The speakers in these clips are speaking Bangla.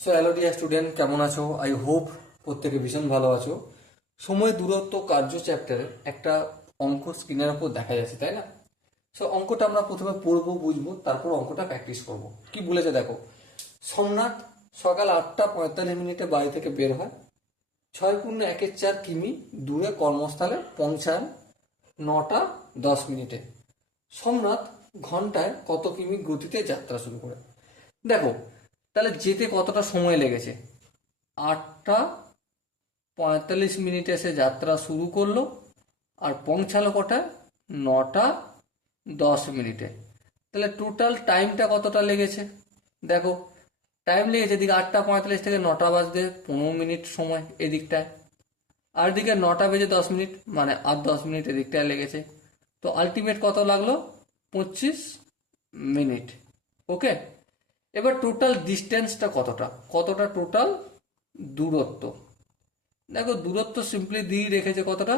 সো হ্যালো ডিয়ার স্টুডেন্ট, কেমন আছো? আই হোপ প্রত্যেকে ভীষণ ভালো আছো। সময় দূরত্ব কার্য চ্যাপ্টারের একটা অঙ্ক স্ক্রিনের উপর দেখা যাচ্ছে, তাই না? সো অঙ্কটা আমরা প্রথমে পড়বো, বুঝবো, তারপর অঙ্কটা প্র্যাকটিস করব। কি বলেছে দেখো। সোমনাথ সকাল 8:45 বাড়ি থেকে বের হয়। 6.14 কিমি দূরে কর্মস্থলে পৌঁছান 9:10। সোমনাথ ঘন্টায় কত কিমি গতিতে যাত্রা শুরু করে? দেখো, তাহলে যেতে কতটা সময় লেগেছে? 8:45 সে যাত্রা শুরু করলো, আর পৌঁছালো কটায়? 9:10। তাহলে টোটাল টাইমটা কতটা লেগেছে? দেখো, টাইম লেগেছে এদিকে 8:45 থেকে 9টা বাজতে 15 মিনিট সময় এদিকটায়, আর এদিকে 9:10 মানে আর 10 মিনিট এদিকটায় লেগেছে। তো আলটিমেট কত লাগলো? 25 মিনিট। ওকে, এবার টোটাল ডিস্টেন্সটা কতটা, কতটা টোটাল দূরত্ব? দেখো, দূরত্ব সিম্পলি দিয়ে রেখেছে কতটা,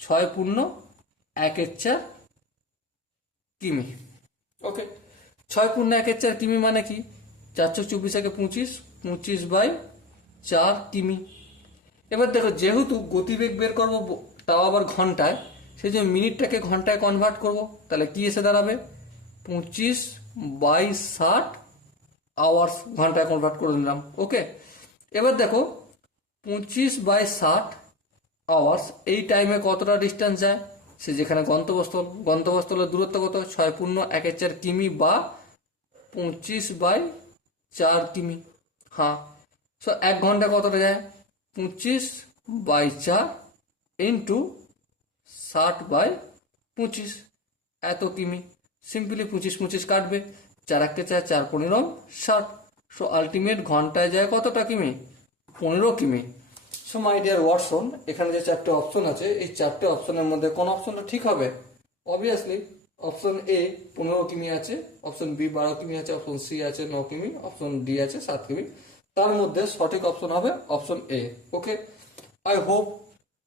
6.14 কিমি। ওকে, 6.14 কিমি মানে কি? 424 25, 25/4 কিমি। এবার দেখো, যেহেতু গতিবেগ বের করবো, তাও আবার ঘন্টায়, সেই জন্য মিনিটটাকে ঘন্টায় কনভার্ট করব। তাহলে কি এসে দাঁড়াবে? 25/60 আওয়ার্স ঘন্টায় কনভার্ট করে নিলাম। ওকে, এবার দেখো 25/60 আওয়ার্স এই টাইমে কতটা ডিস্টেন্স যায়? সে যেখানে গন্তব্যস্থল, গন্তব্যস্থলের দূরত্ব কত? 6.14 কিমি বা 25/4 কিমি। হ্যাঁ, সো 1 ঘন্টা কতটা যায়? 25/4 ইন্টু 60/25, এত কিমি। সিম্পলি 25 কাটবে, 4 4 4 15 60। সো আলটিমেট ঘন্টায় যায় কতটা কিমি? 15 কিমি। সো মাই ডিয়ার ওয়াটসন, এখানে যে 4টে অপশন আছে, এই 4টে অপশনের মধ্যে কোন অপশনটা ঠিক হবে? অবভিয়াসলি অপশন এ 15 কিমি আছে, অপশন বি 12 কিমি আছে, অপশন সি আছে 9 কিমি, অপশন ডি আছে 7 কিমি। তার মধ্যে সঠিক অপশন হবে option A. Okay, I hope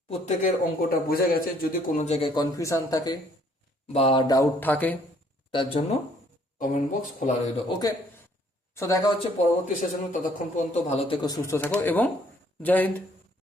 প্রত্যেকের অঙ্কটা বোঝা গেছে। যদি কোনো জায়গায় কনফিউশন থাকে বা ডাউট থাকে, তার জন্য কমেন্ট বক্স খোলা রইল। ওকে, সো দেখা হচ্ছে পরবর্তী সেশনে। ততক্ষণ পর্যন্ত ভালো থেকো, সুস্থ থাকো এবং জয় হিন্দ।